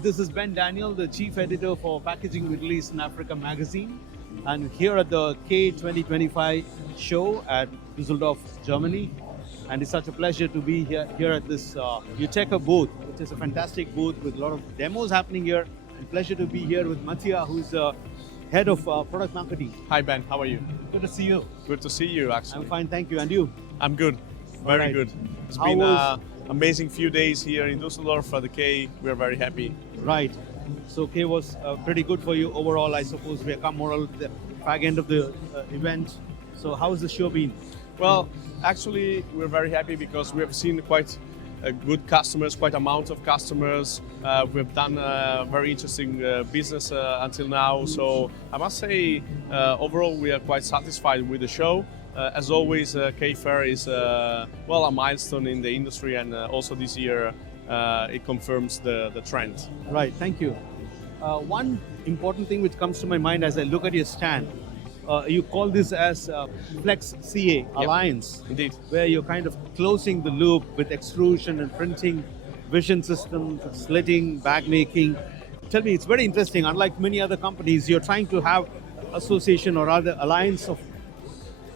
Right, this is Ben Daniel, the Chief Editor for Packaging Middle East and Africa magazine. And here at the K 2025 show at Düsseldorf, Germany. And it's such a pleasure to be here at this Uteco booth, which is a fantastic booth with a lot of demos happening here. And pleasure to be here with Mattia, who's the Head of Product Marketing. Hi Ben, how are you? Good to see you. Good to see you actually. I'm fine, thank you. And you? I'm good, very Right. good. It's How been was- an amazing few days here in Düsseldorf for the K. We're very happy. Right. So K was pretty good for you overall, I suppose. We have come more or less the back end of the event. So how's the show been? Well, actually we're very happy because we have seen quite good customers, quite amount of customers. We've done very interesting business until now. So I must say overall we are quite satisfied with the show. As always, K-Fair is well a milestone in the industry, and also this year it confirms the trend. Right, thank you. One important thing which comes to my mind as I look at your stand, you call this as Flex CA Alliance, Indeed. where you're kind of closing the loop with extrusion and printing, vision systems, slitting, bag making. Tell me, it's very interesting. Unlike many other companies, you're trying to have association or rather alliance of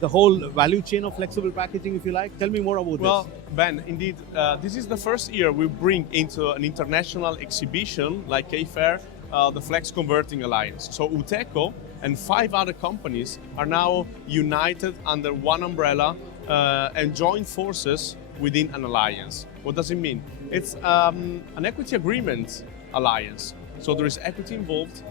the whole value chain of flexible packaging, if you like. Tell me more about Well, this. Ben, indeed, this is the first year we bring into an international exhibition like K-Fair the Flex Converting Alliance. So Uteco and 5 other companies are now united under one umbrella and join forces within an alliance. What does it mean? It's an equity agreement alliance. So there is equity involved.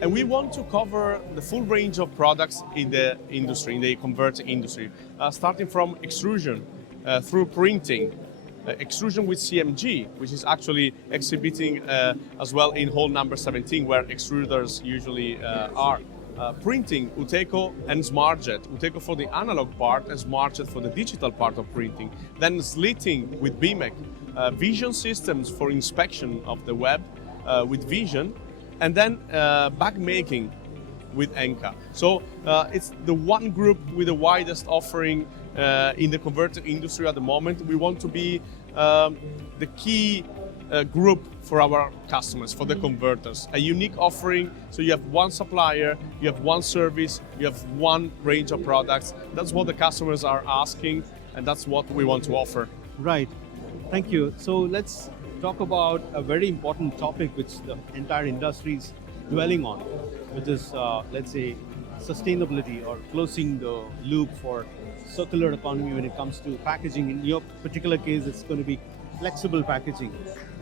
And we want to cover the full range of products in the industry, in the converting industry, starting from extrusion through printing, extrusion with CMG, which is actually exhibiting as well in hall number 17, where extruders usually are. Printing, Uteco and SmartJet. Uteco for the analog part and SmartJet for the digital part of printing. Then slitting with Bimec, vision systems for inspection of the web with vision. And then bag making with Enka. So it's the one group with the widest offering in the converter industry at the moment. We want to be the key group for our customers, for the converters. A unique offering, so you have one supplier, you have one service, you have one range of products. That's what the customers are asking, and that's what we want to offer. Right, thank you. So let's talk about a very important topic which the entire industry is dwelling on, which is, let's say, sustainability or closing the loop for circular economy when it comes to packaging. In your particular case, it's going to be flexible packaging,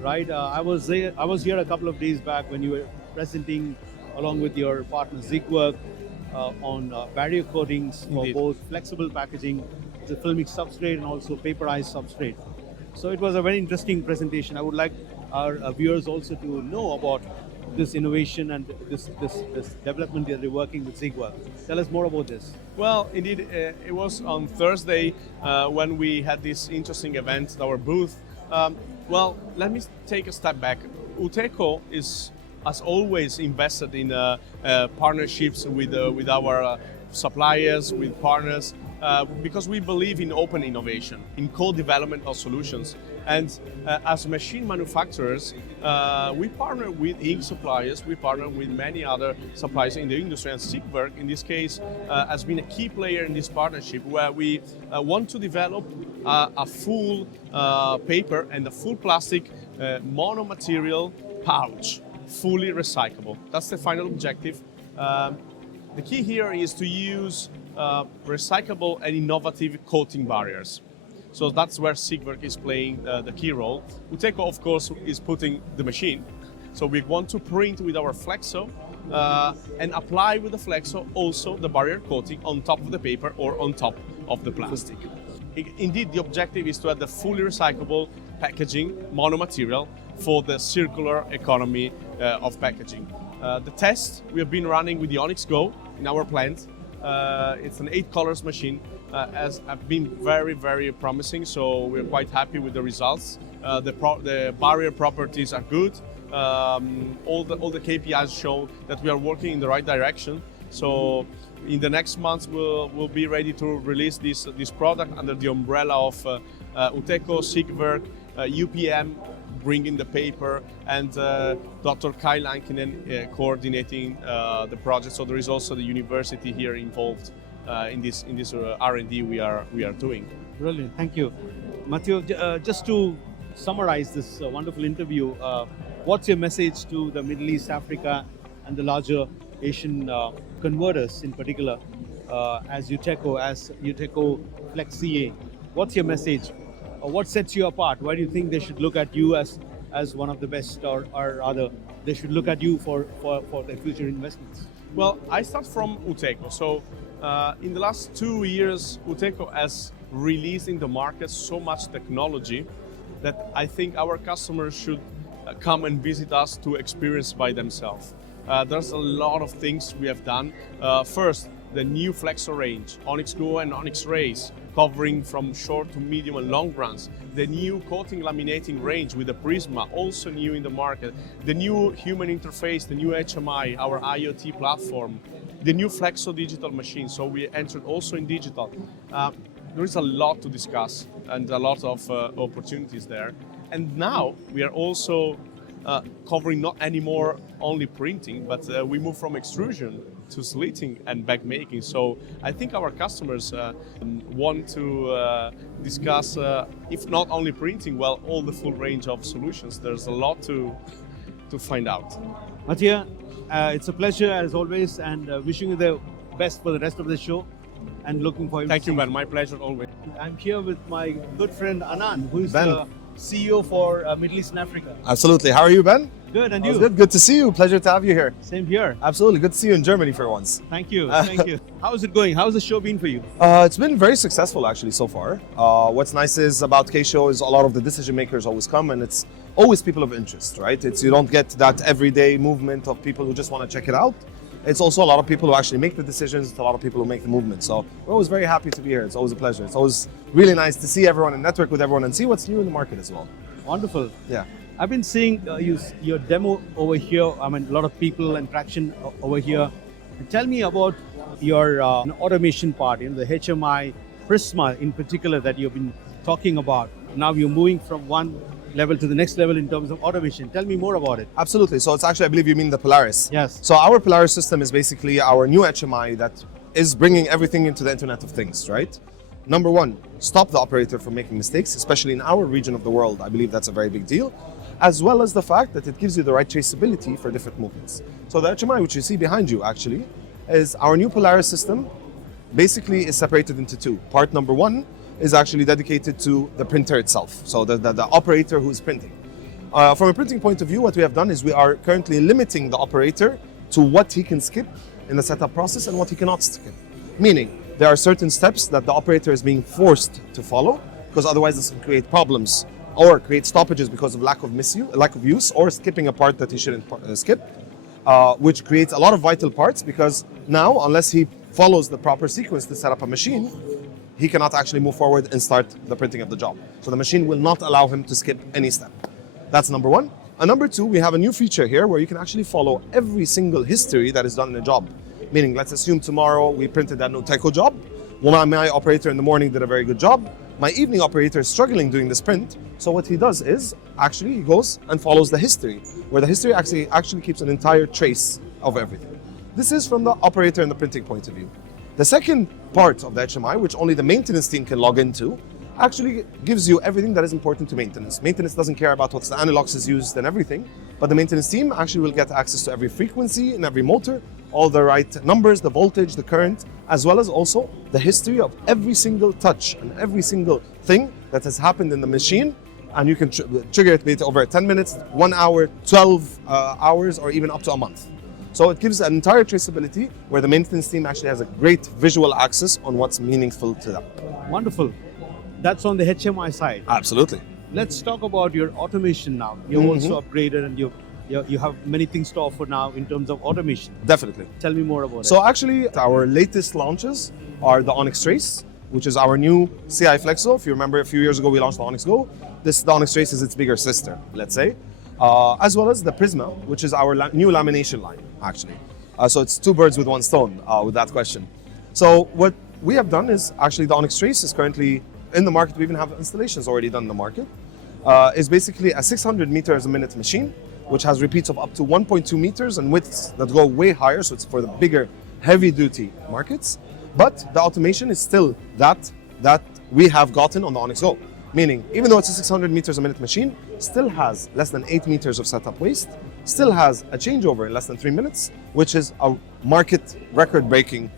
right? I was here a couple of days back when you were presenting along with your partner Zigwork on barrier coatings for Indeed. both flexible packaging, the filmic substrate, and also paperized substrate. So it was a very interesting presentation. I would like our viewers also to know about this innovation and this development that they're working with Zigwork. Tell us more about this. Well, indeed, it was on Thursday when we had this interesting event at our booth. Well, let me take a step back. Uteco is, as always, invested in partnerships with our suppliers, with partners, because we believe in open innovation, in co-development of solutions. And as machine manufacturers, we partner with ink suppliers, we partner with many other suppliers in the industry, and Zigwork, in this case, has been a key player in this partnership, where we want to develop a full paper and a full plastic monomaterial pouch, fully recyclable. That's the final objective. The key here is to use recyclable and innovative coating barriers. So that's where Zigwork is playing the key role. Uteco, of course, is putting the machine. So we want to print with our flexo and apply with the flexo also the barrier coating on top of the paper or on top of the plastic. Indeed, the objective is to have the fully recyclable packaging monomaterial for the circular economy of packaging. The test we have been running with the Onyx Go in our plant. It's an 8 colors machine, has been very, very promising. So we're quite happy with the results. The barrier properties are good. All the KPIs show that we are working in the right direction. So in the next months, we'll be ready to release this product under the umbrella of Uteco, Zigwork, UPM, bringing the paper, and Dr. Kai Lankinen coordinating the project. So there is also the university here involved in this R&D we are doing. Brilliant, thank you. Mattia, just to summarize this wonderful interview, what's your message to the Middle East, Africa, and the larger Asian converters in particular, as Uteco Flex What's your message? What sets you apart? Why do you think they should look at you as one of the best, or rather, they should look at you for their future investments? Well, I start from Uteco. So in the last 2 years, Uteco has released in the market so much technology that I think our customers should come and visit us to experience by themselves. There's a lot of things we have done. First, the new flexo range, Onyx Go and Onyx Race, covering from short to medium and long runs. The new coating laminating range with the Prisma, also new in the market. The new human interface, the new HMI, our IoT platform. The new flexo digital machine, so we entered also in digital. There is a lot to discuss and a lot of opportunities there. And now we are also covering not anymore only printing, but we move from extrusion to slitting and bag making. So I think our customers want to discuss, if not only printing, well, all the full range of solutions. There's a lot to find out. Mattia, it's a pleasure as always, and wishing you the best for the rest of the show, and looking forward. Thank you, man. My pleasure always. I'm here with my good friend Anan, who is the CEO for Middle East and Africa. Absolutely. How are you, Ben? Good, and you? Good to see you. Pleasure to have you here. Same here. Absolutely. Good to see you in Germany for once. Thank you. Thank you. How is it going? How's the show been for you? It's been very successful actually so far. What's nice is about K-Show is a lot of the decision makers always come, and it's always people of interest, right? You don't get that everyday movement of people who just want to check it out. It's also a lot of people who actually make the decisions. It's a lot of people who make the movement. So we're always very happy to be here. It's always a pleasure. It's always really nice to see everyone and network with everyone and see what's new in the market as well. Wonderful. Yeah. I've been seeing your demo over here. I mean, a lot of people and traction over here. Tell me about your automation part, the HMI, Prisma in particular that you've been talking about. Now you're moving from one level to the next level in terms of automation. Tell me more about it. Absolutely. So it's actually, I believe you mean the Polaris. Yes. So our Polaris system is basically our new HMI that is bringing everything into the Internet of Things, right? Number one, stop the operator from making mistakes, especially in our region of the world. I believe that's a very big deal, as well as the fact that it gives you the right traceability for different movements. So the HMI, which you see behind you actually, is our new Polaris system, basically is separated into two. Part number one is actually dedicated to the printer itself, so the operator who's printing. From a printing point of view, what we have done is we are currently limiting the operator to what he can skip in the setup process and what he cannot skip. Meaning, there are certain steps that the operator is being forced to follow, because otherwise this can create problems or create stoppages because of lack of use, or skipping a part that he shouldn't skip, which creates a lot of vital parts, because now, unless he follows the proper sequence to set up a machine, he cannot actually move forward and start the printing of the job. So the machine will not allow him to skip any step. That's number one. And number two, we have a new feature here where you can actually follow every single history that is done in a job. Meaning, let's assume tomorrow we printed an Uteco job. My operator in the morning did a very good job. My evening operator is struggling doing this print. So what he does is, actually he goes and follows the history, where the history actually keeps an entire trace of everything. This is from the operator and the printing point of view. The second part of the HMI, which only the maintenance team can log into, actually gives you everything that is important to maintenance. Maintenance doesn't care about what the analogs is used and everything, but the maintenance team actually will get access to every frequency in every motor, all the right numbers, the voltage, the current, as well as also the history of every single touch and every single thing that has happened in the machine. And you can trigger it be it over 10 minutes, 1 hour, 12 hours, or even up to a month. So it gives an entire traceability where the maintenance team actually has a great visual access on what's meaningful to them. Wonderful. That's on the HMI side. Absolutely. Let's talk about your automation now. You've also upgraded, and you have many things to offer now in terms of automation. Definitely. Tell me more about it. So actually, our latest launches are the Onyx Trace, which is our new CI Flexo. If you remember, a few years ago we launched the Onyx Go. The Onyx Trace is its bigger sister, let's say. As well as the Prisma, which is our new lamination line, actually. So it's two birds with one stone with that question. So what we have done is, actually the Onyx Trace is currently in the market. We even have installations already done in the market. is basically a 600 meters a minute machine, which has repeats of up to 1.2 meters and widths that go way higher. So it's for the bigger, heavy-duty markets. But the automation is still that we have gotten on the Onyx Go. Meaning, even though it's a 600 meters a minute machine, still has less than 8 meters of setup waste, still has a changeover in less than 3 minutes, which is a market record-breaking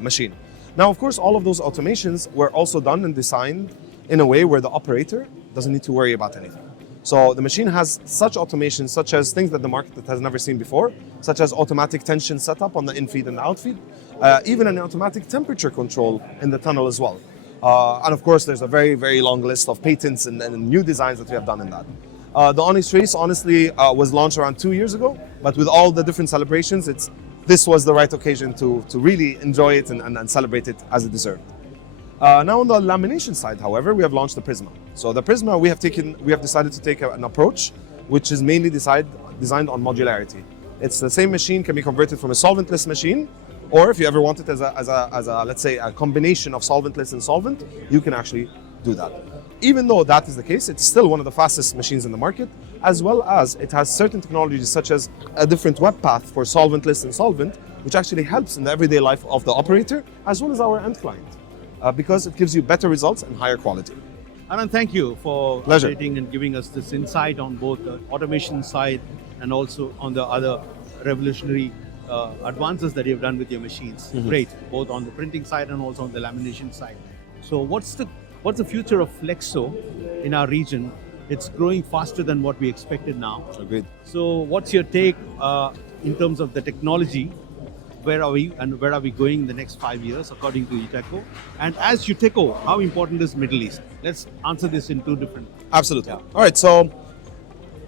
machine. Now, of course, all of those automations were also done and designed in a way where the operator doesn't need to worry about anything. So the machine has such automation, such as things that the market has never seen before, such as automatic tension setup on the in-feed and the out-feed, even an automatic temperature control in the tunnel as well. And of course, there's a very, very long list of patents and new designs that we have done in that. The Onyx Race, honestly, was launched around 2 years ago, but with all the different celebrations, this was the right occasion to really enjoy it and celebrate it as it deserved. Now on the lamination side, however, we have launched the Prisma. So the Prisma, we have decided to take an approach which is mainly designed on modularity. It's the same machine, can be converted from a solventless machine, or if you ever want it as a let's say a combination of solventless and solvent, you can actually do that. Even though that is the case, it's still one of the fastest machines in the market, as well as it has certain technologies such as a different web path for solventless and solvent, which actually helps in the everyday life of the operator as well as our end client, because it gives you better results and higher quality. Anan, thank you for Pleasure. updating and giving us this insight on both the automation side and also on the other revolutionary advances that you've done with your machines. Great, both on the printing side and also on the lamination side. So what's the future of flexo in our region? It's growing faster than what we expected now. Agreed. So what's your take in terms of the technology? Where are we and where are we going in the next 5 years according to Uteco? And as Uteco, how important is Middle East? Let's answer this in two different. Absolutely. All right, so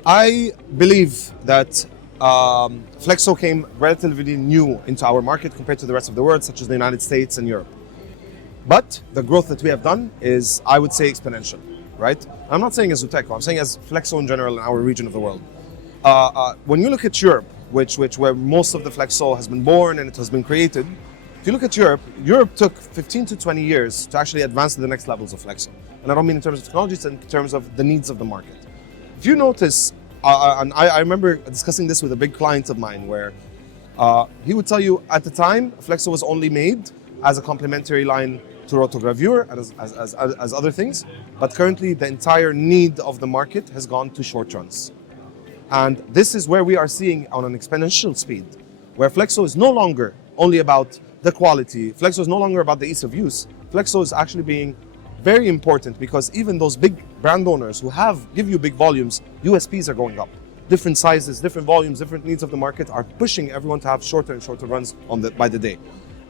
I believe that flexo came relatively new into our market compared to the rest of the world, such as the United States and Europe. But the growth that we have done is, I would say, exponential, right? I'm not saying as Uteco, I'm saying as flexo in general in our region of the world. When you look at Europe, where most of the flexo has been born and it has been created, if you look at Europe, Europe took 15 to 20 years to actually advance to the next levels of flexo. And I don't mean in terms of technology, it's in terms of the needs of the market. If you notice, and I remember discussing this with a big client of mine where he would tell you at the time, flexo was only made as a complementary line to rotogravure and as other things, but currently the entire need of the market has gone to short runs. And this is where we are seeing on an exponential speed, where flexo is no longer only about the quality, flexo is no longer about the ease of use, flexo is actually being very important because even those big brand owners who give you big volumes, USPs are going up. Different sizes, different volumes, different needs of the market are pushing everyone to have shorter and shorter runs by the day.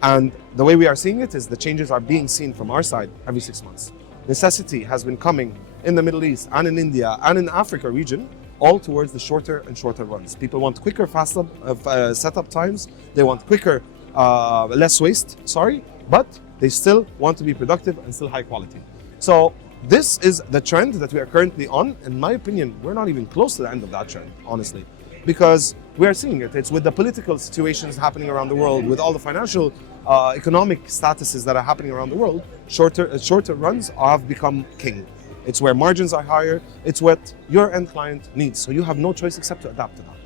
And the way we are seeing it is the changes are being seen from our side every 6 months. Necessity has been coming in the Middle East and in India and in Africa region, all towards the shorter and shorter runs. People want quicker, faster setup times. They want quicker, less waste, but they still want to be productive and still high quality. So this is the trend that we are currently on. In my opinion, we're not even close to the end of that trend, honestly, because we are seeing it. It's with the political situations happening around the world, with all the financial, economic statuses that are happening around the world, shorter runs have become king. It's where margins are higher. It's what your end client needs. So you have no choice except to adapt to that.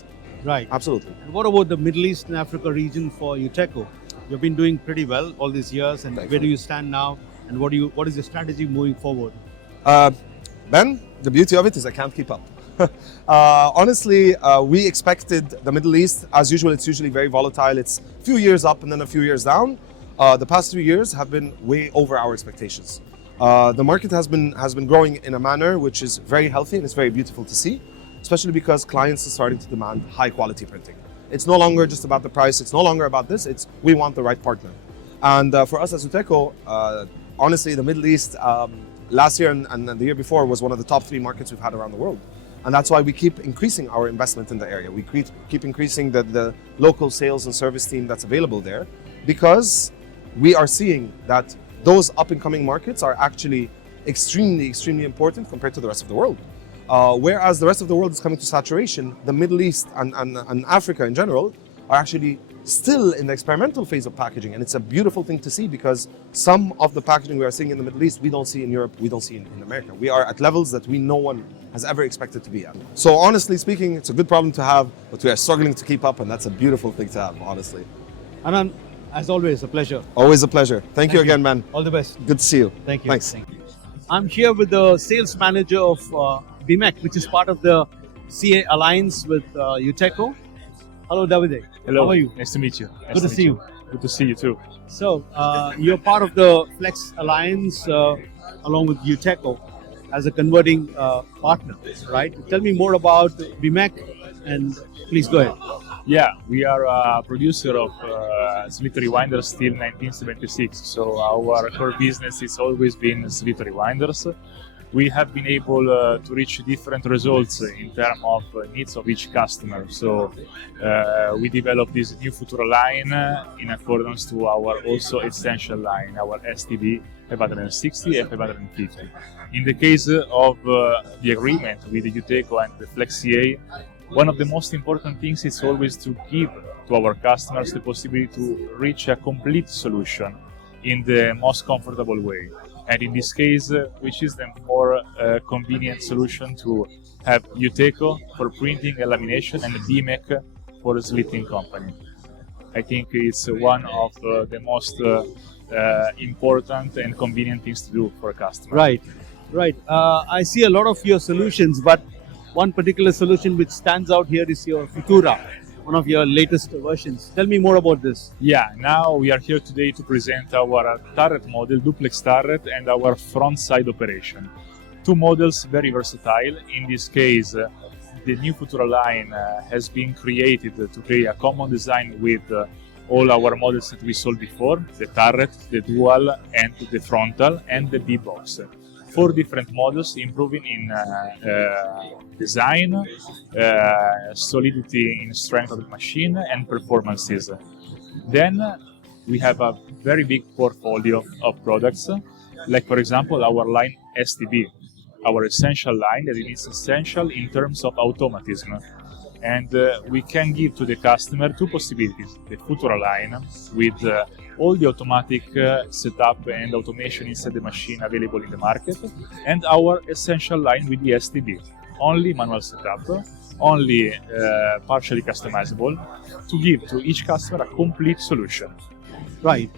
Right. Absolutely. And what about the Middle East and Africa region for Uteco? You've been doing pretty well all these years, and where do you stand now? And what is your strategy moving forward? Ben, the beauty of it is I can't keep up. Honestly, we expected the Middle East, as usual, it's usually very volatile. It's a few years up and then a few years down. The past 3 years have been way over our expectations. The market has been growing in a manner which is very healthy and it's very beautiful to see, especially because clients are starting to demand high quality printing. It's no longer just about the price, it's no longer about this, it's we want the right partner. And for us as Uteco, honestly, the Middle East last year and the year before was one of the top 3 markets we've had around the world. And that's why we keep increasing our investment in the area. We keep increasing the local sales and service team that's available there, because we are seeing that those up-and-coming markets are actually extremely, extremely important compared to the rest of the world. Whereas the rest of the world is coming to saturation, the Middle East and Africa in general are actually still in the experimental phase of packaging, and it's a beautiful thing to see because some of the packaging we are seeing in the Middle East, we don't see in Europe, we don't see in America. We are at levels that no one has ever expected to be at. So honestly speaking, it's a good problem to have, but we are struggling to keep up, and that's a beautiful thing to have, honestly. Anan, as always, a pleasure. Always a pleasure. Thank you again, man. All the best. Good to see you. Thank you. Thanks. Thank you. I'm here with the sales manager of Bimec, which is part of the CA Alliance with Uteco. Hello, Davide. Hello. How are you? Nice to meet you. Nice Good to meet see you. Good to see you too. So, you're part of the Flex Alliance along with Uteco as a converting partner, right? Tell me more about Bimec and please go ahead. Yeah, we are a producer of slit rewinders till 1976. So our core business has always been slit rewinders. We have been able to reach different results in terms of needs of each customer. So we developed this new Futura line in accordance to our also essential line, our STB 560 and 550. In the case of the agreement with the Uteco and the FlexCA, one of the most important things is always to give to our customers the possibility to reach a complete solution in the most comfortable way. And in this case, which is the more convenient solution to have Uteco for printing and lamination and Bimec for a slitting company. I think it's one of the most important and convenient things to do for a customer. Right, right. I see a lot of your solutions, but one particular solution which stands out here is your Futura, one of your latest versions. Tell me more about this. Yeah, now we are here today to present our turret model, duplex turret, and our front side operation. Two models very versatile. In this case, the new Futura line has been created to create a common design with all our models that we sold before, the turret, the dual, and the frontal, and the B-box. 4 different models improving in design, solidity in strength of the machine, and performances. Then we have a very big portfolio of products, like for example our line STB, our essential line that is essential in terms of automatism. And we can give to the customer 2 possibilities: the Futura line with all the automatic setup and automation inside the machine available in the market, and our essential line with the STB, only manual setup, only partially customizable, to give to each customer a complete solution. Right.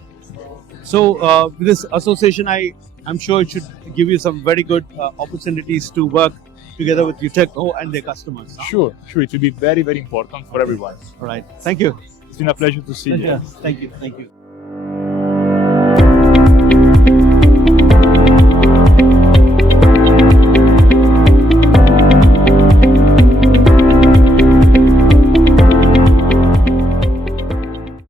So with this association, I'm sure it should give you some very good opportunities to work together with Uteco and their customers. Sure, it will be very, very important for everyone. All right. Thank you. It's been a pleasure to see you. Thank you. Thank you.